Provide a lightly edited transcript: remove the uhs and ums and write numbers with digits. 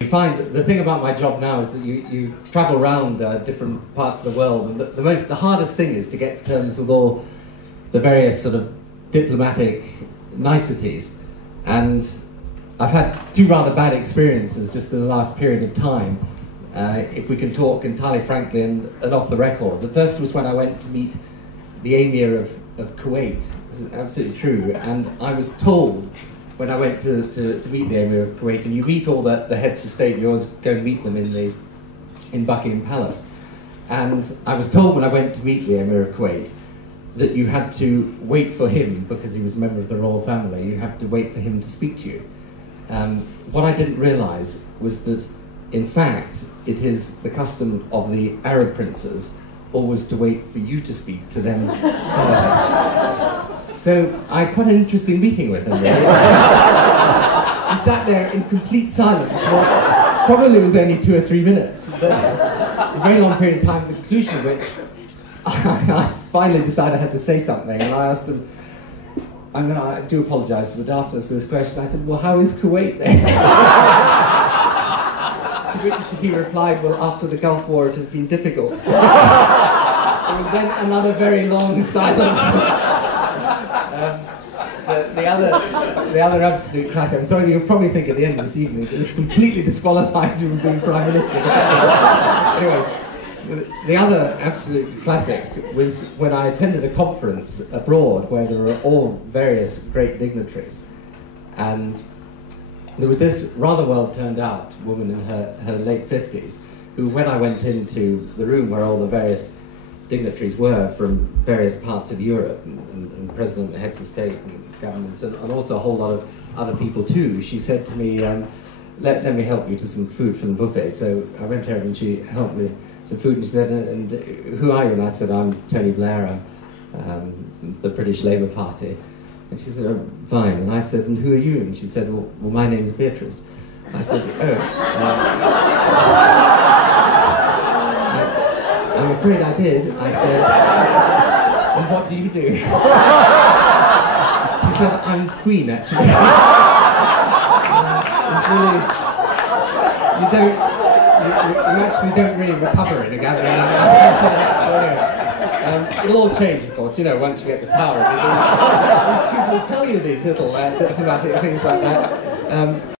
You find that the thing about my job now is that you travel around different parts of the world, and the hardest thing is to get to terms with all the various sort of diplomatic niceties. And I've had two rather bad experiences just in the last period of time, if we can talk entirely frankly and off the record. The first was when I went to meet the Emir of Kuwait. This is absolutely true. And I was told, when I went to meet the Emir of Kuwait, and you meet all the heads of state, you always go and meet them in Buckingham Palace. And I was told when I went to meet the Emir of Kuwait that you had to wait for him, because he was a member of the royal family, you have to wait for him to speak to you. What I didn't realise was that, in fact, it is the custom of the Arab princes always to wait for you to speak to them first. So I had quite an interesting meeting with him, really. We sat there in complete silence. Well, probably it was only 2 or 3 minutes, but a very long period of time, at the conclusion of which I finally decided I had to say something, and I asked him, I do apologise for the daftness of this question, I said, well, how is Kuwait then? To which he replied, well, after the Gulf War it has been difficult. There was then another very long silence. The other absolute classic, I'm sorry, you'll probably think at the end of this evening that this completely disqualifies you from being Prime Minister. Anyway, the other absolute classic was when I attended a conference abroad where there were all various great dignitaries, and there was this rather well turned out woman in her late 50s who, when I went into the room where all the various dignitaries were from various parts of Europe, and president and heads of state and governments, and also a whole lot of other people too, she said to me, let me help you to some food from the buffet. So I went to her and she helped me some food, and she said, and who are you? And I said, I'm Tony Blair, I'm the British Labour Party. And she said, oh, fine. And I said, and who are you? And she said, well my name's Beatrice. I said, I'm afraid I did. I said, and what do you do? She said, I'm Queen, actually. You actually don't really recover in a gathering. It'll all change, of course, once you get the power. These people will tell you these little diplomatic things like that.